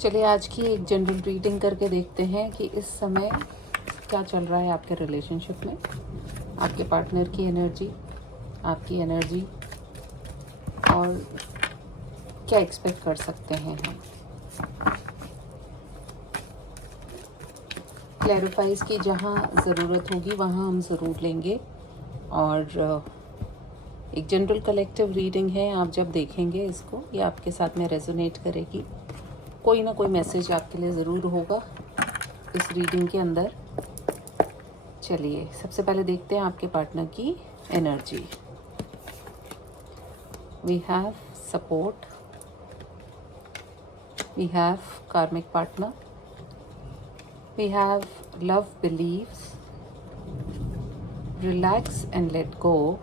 चलिए आज की एक जनरल रीडिंग करके देखते हैं कि इस समय क्या चल रहा है आपके रिलेशनशिप में, आपके पार्टनर की एनर्जी, आपकी एनर्जी और क्या एक्सपेक्ट कर सकते हैं हम। क्लैरिफाइज की जहाँ ज़रूरत होगी वहाँ हम ज़रूर लेंगे। और एक जनरल कलेक्टिव रीडिंग है, आप जब देखेंगे इसको ये आपके साथ में रेजोनेट करेगी। कोई ना कोई मैसेज आपके लिए ज़रूर होगा इस रीडिंग के अंदर। चलिए सबसे पहले देखते हैं आपके पार्टनर की energy. We have support, we have karmic partner, we have love believes, relax and let go,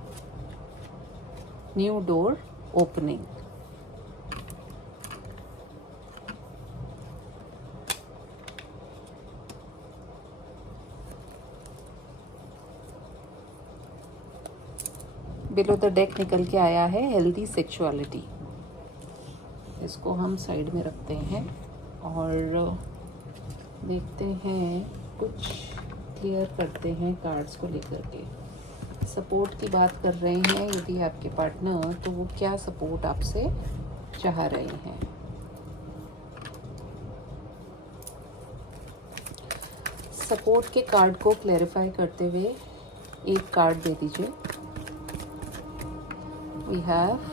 new door opening. Below the deck निकल के आया है हेल्दी सेक्सुअलिटी। इसको हम साइड में रखते हैं और देखते हैं, कुछ क्लियर करते हैं कार्ड्स को लेकर के। सपोर्ट की बात कर रहे हैं यदि आपके पार्टनर, तो वो क्या सपोर्ट आपसे चाह रहे हैं। सपोर्ट के कार्ड को क्लैरिफाई करते हुए एक कार्ड दे दीजिए। We have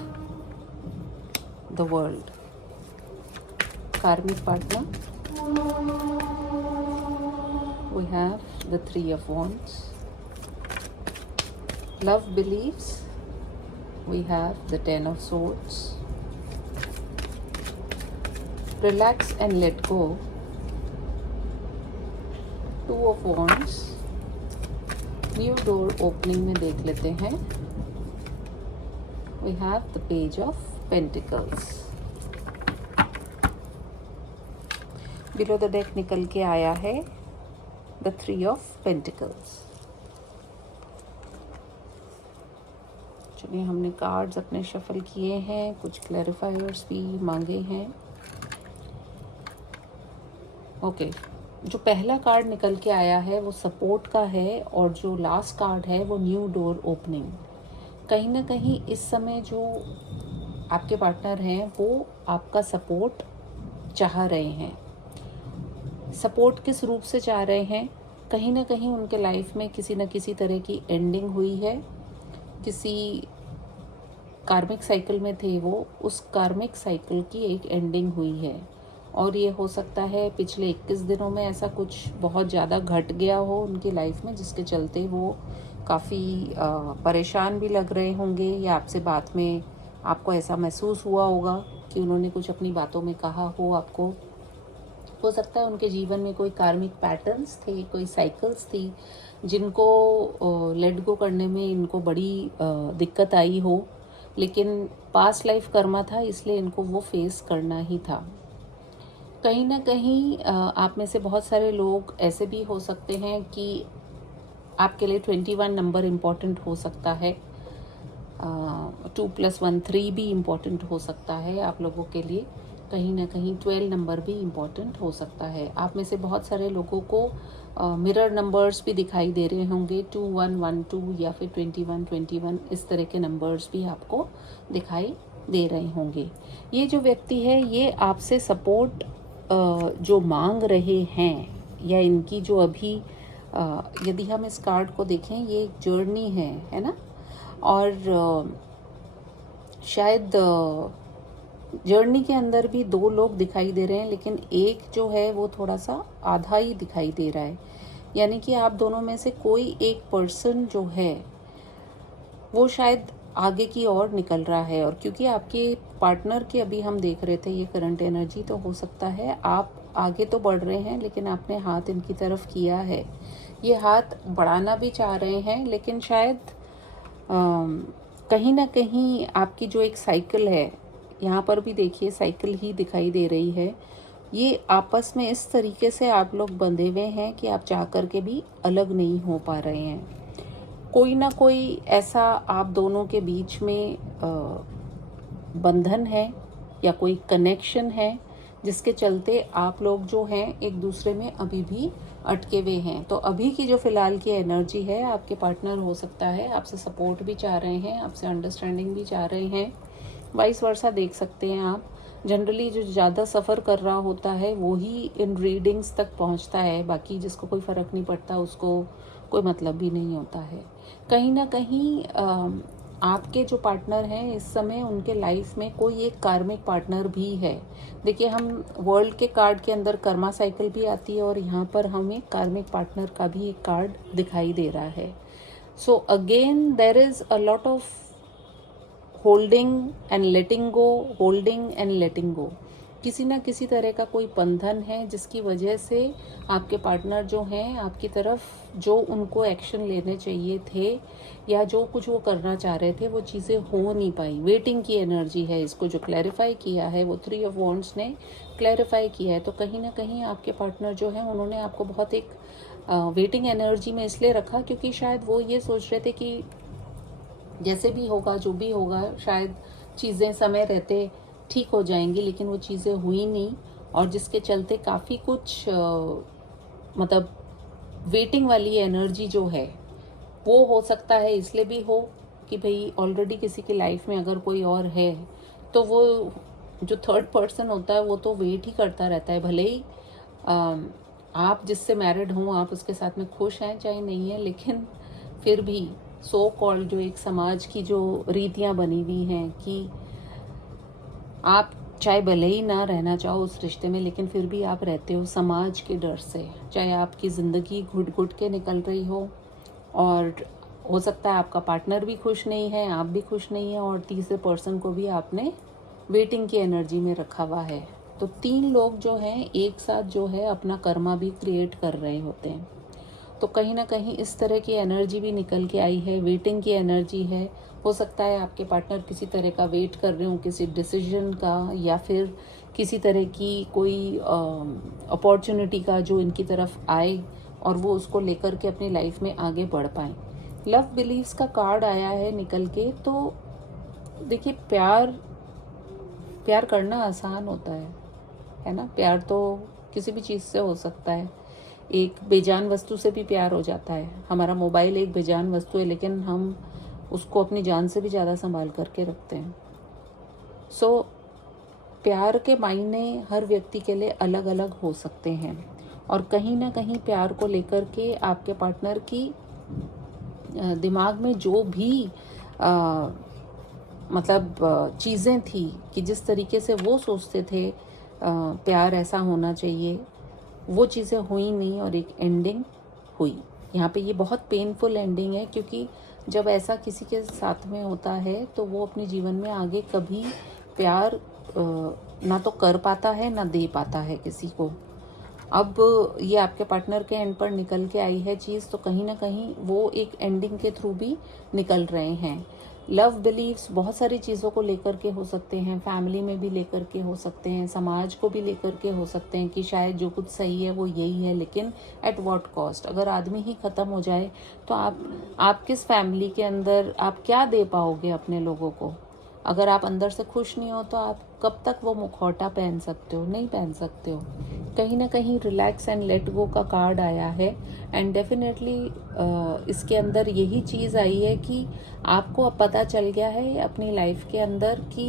the world, karmic partner. We have the Three of Wands, love beliefs. We have the Ten of Swords, relax and let go, Two of Wands, new door opening में देख लेते हैं। We have the Page of Pentacles. Below the deck निकल के आया है the Three of Pentacles. चलिए हमने कार्ड्स अपने शफल किए हैं, कुछ क्लैरिफायर्स भी मांगे हैं। ओके, जो पहला कार्ड निकल के आया है वो सपोर्ट का है और जो लास्ट कार्ड है वो न्यू डोर ओपनिंग। कहीं ना कहीं इस समय जो आपके पार्टनर हैं वो आपका सपोर्ट चाह रहे हैं। सपोर्ट किस रूप से चाह रहे हैं? कहीं ना कहीं उनके लाइफ में किसी न किसी तरह की एंडिंग हुई है, किसी कार्मिक साइकिल में थे वो, उस कार्मिक साइकिल की एक एंडिंग हुई है। और ये हो सकता है पिछले 21 दिनों में ऐसा कुछ बहुत ज़्यादा घट गया हो उनकी लाइफ में, जिसके चलते वो काफ़ी परेशान भी लग रहे होंगे, या आपसे बात में आपको ऐसा महसूस हुआ होगा कि उन्होंने कुछ अपनी बातों में कहा हो आपको। हो सकता है उनके जीवन में कोई कार्मिक पैटर्न्स थे, कोई साइकिल्स थी जिनको लेट गो करने में इनको बड़ी दिक्कत आई हो, लेकिन पास्ट लाइफ कर्मा था इसलिए इनको वो फेस करना ही था। कहीं ना कहीं आप में से बहुत सारे लोग ऐसे भी हो सकते हैं कि आपके लिए 21 नंबर इम्पॉर्टेंट हो सकता है, 2+1 3 भी इम्पॉर्टेंट हो सकता है आप लोगों के लिए। कहीं ना कहीं 12 नंबर भी इम्पॉर्टेंट हो सकता है। आप में से बहुत सारे लोगों को मिरर नंबर्स भी दिखाई दे रहे होंगे, 2112 या फिर 2121, इस तरह के नंबर्स भी आपको दिखाई दे रहे होंगे। ये जो व्यक्ति है ये आपसे सपोर्ट जो मांग रहे हैं, या इनकी जो अभी यदि हम इस कार्ड को देखें ये एक जर्नी है ना, और शायद जर्नी के अंदर भी दो लोग दिखाई दे रहे हैं, लेकिन एक जो है वो थोड़ा सा आधा ही दिखाई दे रहा है। यानी कि आप दोनों में से कोई एक पर्सन जो है वो शायद आगे की ओर निकल रहा है। और क्योंकि आपके पार्टनर के अभी हम देख रहे थे ये करंट एनर्जी, तो हो सकता है आप आगे तो बढ़ रहे हैं लेकिन आपने हाथ इनकी तरफ किया है। ये हाथ बढ़ाना भी चाह रहे हैं, लेकिन शायद कहीं ना कहीं आपकी जो एक साइकिल है, यहाँ पर भी देखिए साइकिल ही दिखाई दे रही है, ये आपस में इस तरीके से आप लोग बंधे हुए हैं कि आप चाह कर के भी अलग नहीं हो पा रहे हैं। कोई ना कोई ऐसा आप दोनों के बीच में बंधन है या कोई कनेक्शन है जिसके चलते आप लोग जो हैं एक दूसरे में अभी भी अटके हुए हैं। तो अभी की जो फ़िलहाल की एनर्जी है, आपके पार्टनर हो सकता है आपसे सपोर्ट भी चाह रहे हैं, आपसे अंडरस्टैंडिंग भी चाह रहे हैं, वाइस वर्सा देख सकते हैं आप। जनरली जो ज़्यादा सफ़र कर रहा होता है वो ही इन रीडिंग्स तक पहुंचता है, बाकी जिसको कोई फ़र्क नहीं पड़ता उसको कोई मतलब भी नहीं होता है। कहीं ना कहीं आपके जो पार्टनर हैं इस समय उनके लाइफ में कोई एक कार्मिक पार्टनर भी है। देखिए, हम वर्ल्ड के कार्ड के अंदर कर्मा साइकिल भी आती है और यहाँ पर हमें कार्मिक पार्टनर का भी एक कार्ड दिखाई दे रहा है। So again there is a lot of holding and letting go, holding and letting go. किसी ना किसी तरह का कोई बंधन है जिसकी वजह से आपके पार्टनर जो हैं आपकी तरफ जो उनको एक्शन लेने चाहिए थे या जो कुछ वो करना चाह रहे थे वो चीज़ें हो नहीं पाई। वेटिंग की एनर्जी है, इसको जो क्लैरिफाई किया है वो 3 ऑफ वॉन्ड्स ने क्लैरिफाई किया है। तो कहीं ना कहीं आपके पार्टनर जो हैं उन्होंने आपको बहुत एक वेटिंग एनर्जी में इसलिए रखा क्योंकि शायद वो ये सोच रहे थे कि जैसे भी होगा, जो भी होगा, शायद चीज़ें समय रहते ठीक हो जाएंगी, लेकिन वो चीज़ें हुई नहीं। और जिसके चलते काफ़ी कुछ मतलब वेटिंग वाली एनर्जी जो है वो हो सकता है इसलिए भी हो कि भाई ऑलरेडी किसी की लाइफ में अगर कोई और है तो वो जो थर्ड पर्सन होता है वो तो वेट ही करता रहता है। भले ही आप जिससे मैरिड हों आप उसके साथ में खुश हैं चाहे नहीं है, लेकिन फिर भी सो कॉल्ड जो एक समाज की जो रीतियां बनी हुई हैं कि आप चाहे भले ही ना रहना चाहो उस रिश्ते में लेकिन फिर भी आप रहते हो समाज के डर से, चाहे आपकी ज़िंदगी घुट घुट के निकल रही हो और हो सकता है आपका पार्टनर भी खुश नहीं है, आप भी खुश नहीं है और तीसरे पर्सन को भी आपने वेटिंग की एनर्जी में रखा हुआ है। तो 3 लोग जो हैं एक साथ जो है अपना कर्मा भी क्रिएट कर रहे होते हैं। तो कहीं ना कहीं इस तरह की एनर्जी भी निकल के आई है, वेटिंग की एनर्जी है। हो सकता है आपके पार्टनर किसी तरह का वेट कर रहे हो, किसी डिसीजन का या फिर किसी तरह की कोई अपॉर्चुनिटी का जो इनकी तरफ आए और वो उसको लेकर के अपनी लाइफ में आगे बढ़ पाएँ। लव बिलीव्स का कार्ड आया है निकल के। तो देखिए, प्यार करना आसान होता है ना। प्यार तो किसी भी चीज़ से हो सकता है, एक बेजान वस्तु से भी प्यार हो जाता है। हमारा मोबाइल एक बेजान वस्तु है लेकिन हम उसको अपनी जान से भी ज़्यादा संभाल करके रखते हैं। सो प्यार के मायने हर व्यक्ति के लिए अलग अलग हो सकते हैं और कहीं ना कहीं प्यार को लेकर के आपके पार्टनर की दिमाग में जो भी मतलब चीज़ें थी कि जिस तरीके से वो सोचते थे प्यार ऐसा होना चाहिए, वो चीज़ें हुई नहीं और एक एंडिंग हुई। यहाँ पे ये बहुत पेनफुल एंडिंग है क्योंकि जब ऐसा किसी के साथ में होता है तो वो अपने जीवन में आगे कभी प्यार ना तो कर पाता है ना दे पाता है किसी को। अब ये आपके पार्टनर के एंड पर निकल के आई है चीज़, तो कहीं ना कहीं वो एक एंडिंग के थ्रू भी निकल रहे हैं। लव बिलीव्स बहुत सारी चीज़ों को लेकर के हो सकते हैं, फैमिली में भी लेकर के हो सकते हैं, समाज को भी लेकर के हो सकते हैं कि शायद जो कुछ सही है वो यही है, लेकिन एट व्हाट कॉस्ट। अगर आदमी ही ख़त्म हो जाए तो आप किस फैमिली के अंदर आप क्या दे पाओगे अपने लोगों को। अगर आप अंदर से खुश नहीं हो तो आप कब तक वो मुखौटा पहन सकते हो, नहीं पहन सकते हो। कहीं ना कहीं रिलैक्स एंड लेट गो का कार्ड आया है एंड डेफिनेटली इसके अंदर यही चीज़ आई है कि आपको अब पता चल गया है अपनी लाइफ के अंदर कि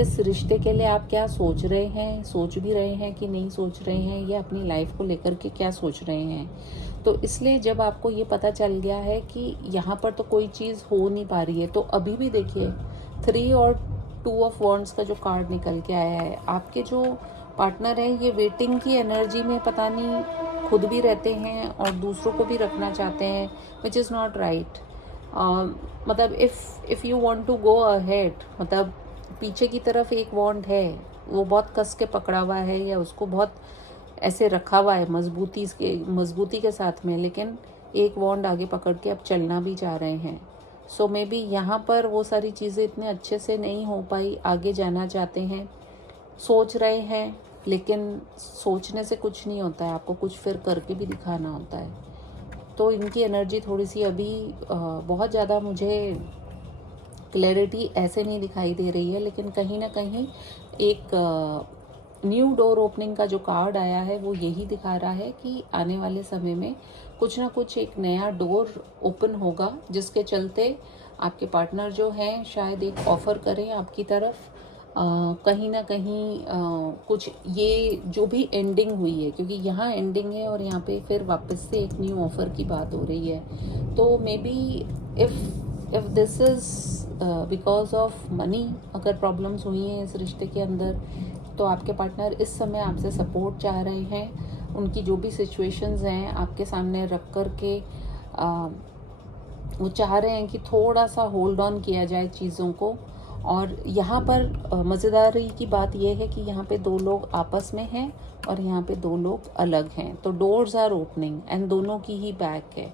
इस रिश्ते के लिए आप क्या सोच रहे हैं, सोच भी रहे हैं कि नहीं सोच रहे हैं, या अपनी लाइफ को लेकर के क्या सोच रहे हैं। तो इसलिए जब आपको ये पता चल गया है कि यहाँ पर तो कोई चीज़ हो नहीं पा रही है, तो अभी भी देखिए 3 और 2 ऑफ वॉन्ड्स का जो कार्ड निकल के आया है, आपके जो पार्टनर है ये वेटिंग की एनर्जी में पता नहीं खुद भी रहते हैं और दूसरों को भी रखना चाहते हैं, विच इज़ नॉट राइट। मतलब if you want to go ahead, मतलब पीछे की तरफ एक वॉन्ड है वो बहुत कस के पकड़ा हुआ है या उसको बहुत ऐसे रखा हुआ है मजबूती के साथ में, लेकिन एक वॉन्ड आगे पकड़ के अब चलना भी चाह रहे हैं। सो मे बी यहाँ पर वो सारी चीज़ें इतने अच्छे से नहीं हो पाई, आगे जाना चाहते हैं, सोच रहे हैं, लेकिन सोचने से कुछ नहीं होता है, आपको कुछ फिर करके भी दिखाना होता है। तो इनकी एनर्जी थोड़ी सी अभी बहुत ज़्यादा मुझे क्लैरिटी ऐसे नहीं दिखाई दे रही है, लेकिन कहीं ना कहीं एक न्यू डोर ओपनिंग का जो कार्ड आया है वो यही दिखा रहा है कि आने वाले समय में कुछ ना कुछ एक नया डोर ओपन होगा, जिसके चलते आपके पार्टनर जो हैं शायद एक ऑफ़र करें आपकी तरफ। कहीं ना कहीं कुछ ये जो भी एंडिंग हुई है, क्योंकि यहाँ एंडिंग है और यहाँ पे फिर वापस से एक न्यू ऑफ़र की बात हो रही है। तो may be if this is because of money, अगर प्रॉब्लम्स हुई हैं इस रिश्ते के अंदर, तो आपके पार्टनर इस समय आपसे सपोर्ट चाह रहे हैं। उनकी जो भी सिचुएशंस हैं आपके सामने रख कर के वो चाह रहे हैं कि थोड़ा सा होल्ड ऑन किया जाए चीज़ों को। और यहाँ पर मज़ेदारी की बात यह है कि यहाँ पे दो लोग आपस में हैं और यहाँ पे दो लोग अलग हैं। तो डोर्स आर ओपनिंग एंड दोनों की ही बैक है,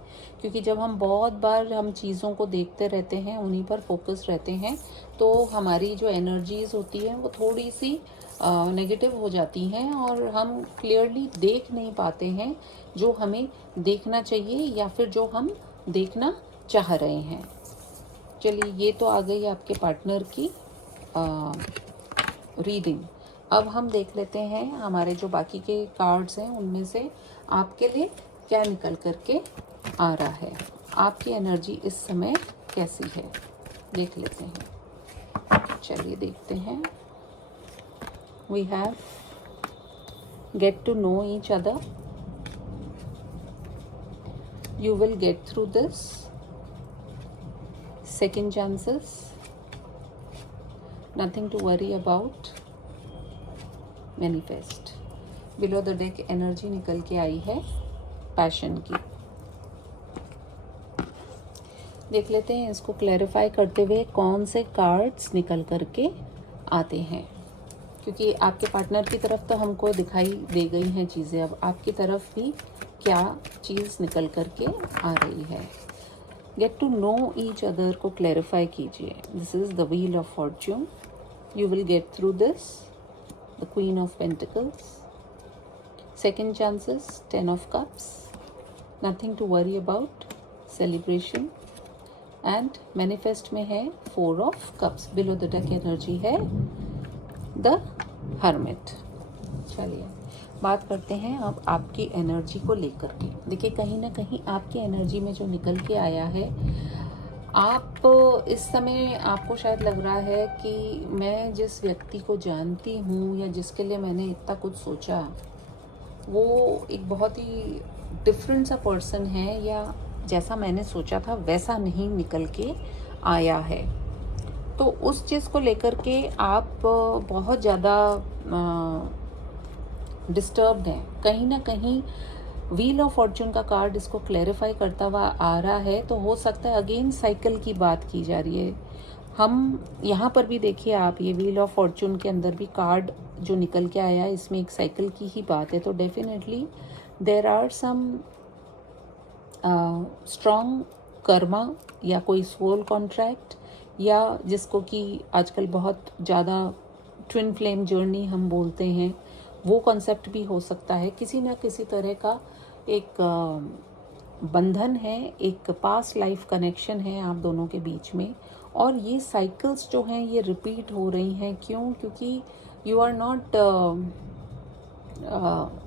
क्योंकि जब हम बहुत बार हम चीज़ों को देखते रहते हैं, उन्हीं पर फोकस रहते हैं, तो हमारी जो एनर्जीज़ होती है वो थोड़ी सी नेगेटिव हो जाती हैं और हम क्लियरली देख नहीं पाते हैं जो हमें देखना चाहिए या फिर जो हम देखना चाह रहे हैं। चलिए, ये तो आ गई आपके पार्टनर की रीडिंग। अब हम देख लेते हैं हमारे जो बाकी के कार्ड्स हैं उनमें से आपके लिए क्या निकल करके आ रहा है। आपकी एनर्जी इस समय कैसी है देख लेते हैं। चलिए देखते हैं। We have get to know each other, you will get through this, second chances, nothing to worry about, manifest। Below the deck energy निकल के आई है पैशन की। देख लेते हैं इसको क्लैरिफाई करते हुए कौन से कार्ड्स निकल करके आते हैं, क्योंकि आपके पार्टनर की तरफ तो हमको दिखाई दे गई हैं चीज़ें, अब आपकी तरफ भी क्या चीज़ निकल करके आ रही है। Get to know each other को क्लैरिफाई कीजिए। This is the wheel of fortune, you will get through this, the queen of pentacles, second chances, 10 of cups, nothing to worry about, celebration, and manifest में है 4 of cups. Below the deck energy है the hermit. चलिए बात करते हैं अब आपकी energy को लेकर के। देखिए, कहीं ना कहीं आपकी एनर्जी में जो निकल के आया है, आप इस समय आपको शायद लग रहा है कि मैं जिस व्यक्ति को जानती हूँ या जिसके लिए मैंने इतना कुछ सोचा, वो एक बहुत ही डिफरेंट सा पर्सन है, या जैसा मैंने सोचा था वैसा नहीं निकल के आया है। तो उस चीज़ को लेकर के आप बहुत ज़्यादा डिस्टर्ब्ड हैं। कहीं ना कहीं व्हील ऑफ फॉर्च्यून का कार्ड इसको क्लैरिफाई करता हुआ आ रहा है। तो हो सकता है अगेन साइकिल की बात की जा रही है। हम यहाँ पर भी देखिए, आप ये व्हील ऑफ फॉर्च्यून के अंदर भी कार्ड जो निकल के आया है, इसमें एक साइकिल की ही बात है। तो definitely there are some strong karma या कोई सोल कॉन्ट्रैक्ट, या जिसको कि आजकल बहुत ज़्यादा ट्विन फ्लेम जर्नी हम बोलते हैं, वो कॉन्सेप्ट भी हो सकता है। किसी न किसी तरह का एक बंधन है, एक पास्ट लाइफ कनेक्शन है आप दोनों के बीच में। और ये साइकिल्स जो हैं ये रिपीट हो रही हैं। क्यों? क्योंकि यू आर नॉट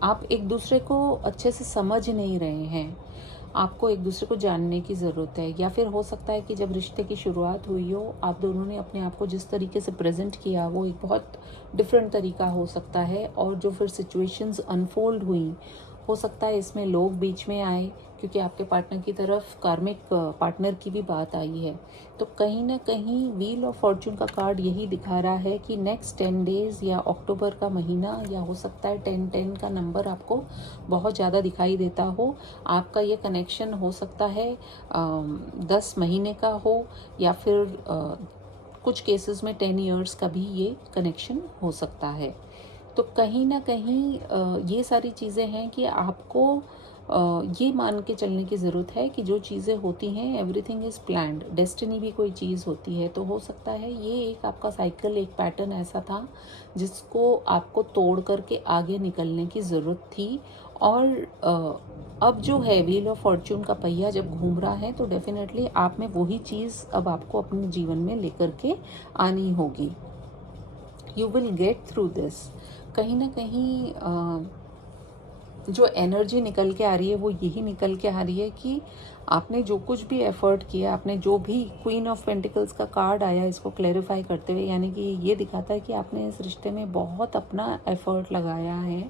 आप एक दूसरे को अच्छे से समझ नहीं रहे हैं। आपको एक दूसरे को जानने की ज़रूरत है। या फिर हो सकता है कि जब रिश्ते की शुरुआत हुई हो, आप दोनों ने अपने आप को जिस तरीके से प्रेजेंट किया वो एक बहुत डिफरेंट तरीका हो सकता है। और जो फिर सिचुएशंस अनफोल्ड हुई, हो सकता है इसमें लोग बीच में आए, क्योंकि आपके पार्टनर की तरफ कार्मिक पार्टनर की भी बात आई है। तो कहीं ना कहीं व्हील ऑफ फॉर्च्यून का कार्ड यही दिखा रहा है कि नेक्स्ट 10 डेज़ या अक्टूबर का महीना, या हो सकता है 10-10 का नंबर आपको बहुत ज़्यादा दिखाई देता हो। आपका ये कनेक्शन हो सकता है 10 महीने का हो, या फिर कुछ केसेस में 10 ईयर्स का भी ये कनेक्शन हो सकता है। तो कहीं ना कहीं ये सारी चीज़ें हैं कि आपको ये मान के चलने की ज़रूरत है कि जो चीज़ें होती हैं, एवरीथिंग इज़ प्लान्ड। डेस्टिनी भी कोई चीज़ होती है। तो हो सकता है ये एक आपका साइकिल, एक पैटर्न ऐसा था जिसको आपको तोड़ करके आगे निकलने की ज़रूरत थी। और अब जो है व्हील ऑफ फॉर्च्यून का पहिया जब घूम रहा है, तो डेफिनेटली आप में वही चीज़ अब आपको अपने जीवन में लेकर के आनी होगी। You will get through this. कहीं ना कहीं जो एनर्जी निकल के आ रही है वो यही निकल के आ रही है कि आपने जो कुछ भी एफर्ट किया, आपने जो भी, क्वीन ऑफ पेंटिकल्स का कार्ड आया इसको क्लैरिफाई करते हुए, यानी कि ये दिखाता है कि आपने इस रिश्ते में बहुत अपना एफर्ट लगाया है,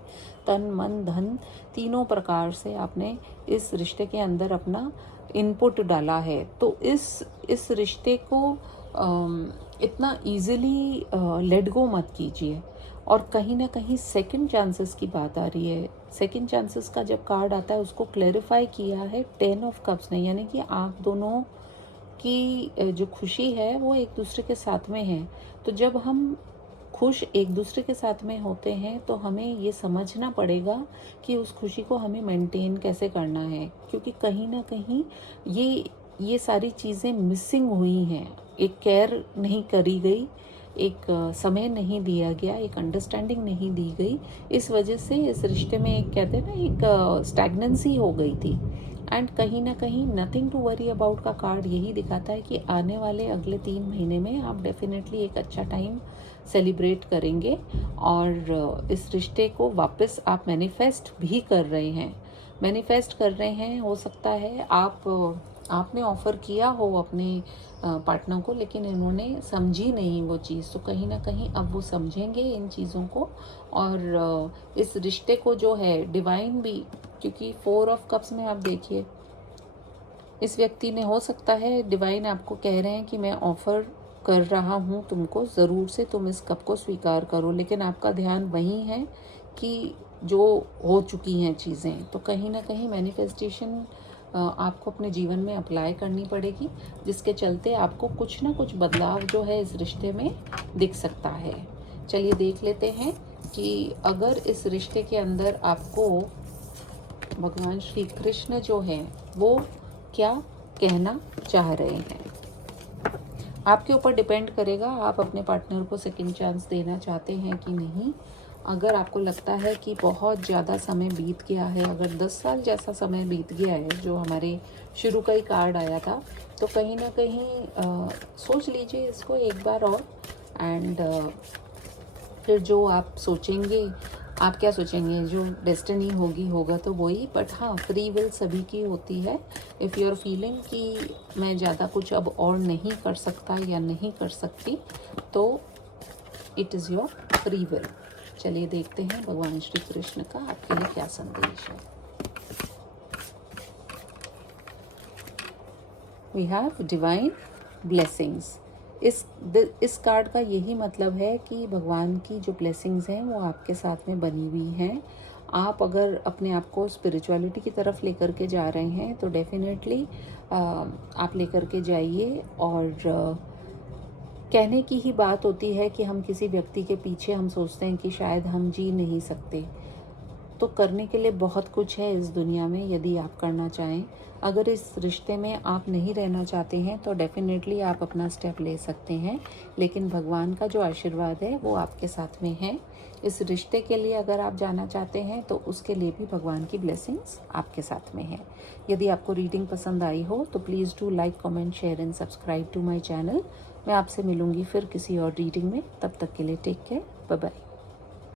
तन मन धन तीनों प्रकार से आपने इस रिश्ते के अंदर अपना इनपुट डाला है। तो इस रिश्ते को इतना इजीली लेट गो मत कीजिए। और कहीं ना कहीं सेकंड चांसेस की बात आ रही है। सेकंड चांसेस का जब कार्ड आता है उसको क्लैरिफाई किया है 10 ऑफ कप्स ने, यानी कि आप दोनों की जो खुशी है वो एक दूसरे के साथ में है। तो जब हम खुश एक दूसरे के साथ में होते हैं तो हमें ये समझना पड़ेगा कि उस खुशी को हमें मेंटेन कैसे करना है, क्योंकि कहीं ना कहीं ये सारी चीज़ें मिसिंग हुई हैं। एक केयर नहीं करी गई, एक समय नहीं दिया गया, एक अंडरस्टैंडिंग नहीं दी गई। इस वजह से इस रिश्ते में एक कहते हैं ना, एक स्टैग्नेंसी हो गई थी। एंड कहीं ना कहीं नथिंग टू वरी अबाउट का कार्ड यही दिखाता है कि आने वाले अगले 3 महीने में आप डेफिनेटली एक अच्छा टाइम सेलिब्रेट करेंगे और इस रिश्ते को वापस आप मैनिफेस्ट भी कर रहे हैं। हो सकता है आपने ऑफ़र किया हो अपने पार्टनर को, लेकिन इन्होंने समझी नहीं वो चीज़। तो कहीं ना कहीं अब वो समझेंगे इन चीज़ों को और इस रिश्ते को जो है डिवाइन भी, क्योंकि 4 ऑफ कप्स में आप देखिए इस व्यक्ति ने, हो सकता है डिवाइन आपको कह रहे हैं कि मैं ऑफ़र कर रहा हूँ तुमको, ज़रूर से तुम इस कप को स्वीकार करो, लेकिन आपका ध्यान वही है कि जो हो चुकी हैं चीज़ें। तो कहीं ना कहीं मैनिफेस्टेशन आपको अपने जीवन में अप्लाई करनी पड़ेगी, जिसके चलते आपको कुछ ना कुछ बदलाव जो है इस रिश्ते में दिख सकता है। चलिए देख लेते हैं कि अगर इस रिश्ते के अंदर आपको भगवान श्री कृष्ण जो हैं वो क्या कहना चाह रहे हैं। आपके ऊपर डिपेंड करेगा, आप अपने पार्टनर को सेकंड चांस देना चाहते हैं कि नहीं। अगर आपको लगता है कि बहुत ज़्यादा समय बीत गया है, अगर 10 साल जैसा समय बीत गया है, जो हमारे शुरू का ही कार्ड आया था, तो कहीं ना कहीं सोच लीजिए इसको एक बार और। एंड फिर जो आप सोचेंगे, आप क्या सोचेंगे, जो डेस्टिनी होगा तो वही। बट हाँ, फ्री विल सभी की होती है। इफ़ यू आर फीलिंग कि मैं ज़्यादा कुछ अब और नहीं कर सकता या नहीं कर सकती, तो it is your free will. चलिए देखते हैं भगवान श्री कृष्ण का आपके लिए क्या संदेश है। We have divine blessings. इस कार्ड का यही मतलब है कि भगवान की जो ब्लेसिंग्स हैं वो आपके साथ में बनी हुई हैं। आप अगर अपने आप को स्पिरिचुअलिटी की तरफ लेकर के जा रहे हैं तो डेफिनेटली आप लेकर के जाइए। और कहने की ही बात होती है कि हम किसी व्यक्ति के पीछे हम सोचते हैं कि शायद हम जी नहीं सकते, तो करने के लिए बहुत कुछ है इस दुनिया में यदि आप करना चाहें। अगर इस रिश्ते में आप नहीं रहना चाहते हैं तो डेफिनेटली आप अपना स्टेप ले सकते हैं, लेकिन भगवान का जो आशीर्वाद है वो आपके साथ में है। इस रिश्ते के लिए अगर आप जाना चाहते हैं तो उसके लिए भी भगवान की ब्लेसिंग्स आपके साथ में है। यदि आपको रीडिंग पसंद आई हो तो please do like, comment, share and subscribe to my channel. मैं आपसे मिलूँगी फिर किसी और रीडिंग में। तब तक के लिए टेक केयर, बाय बाय।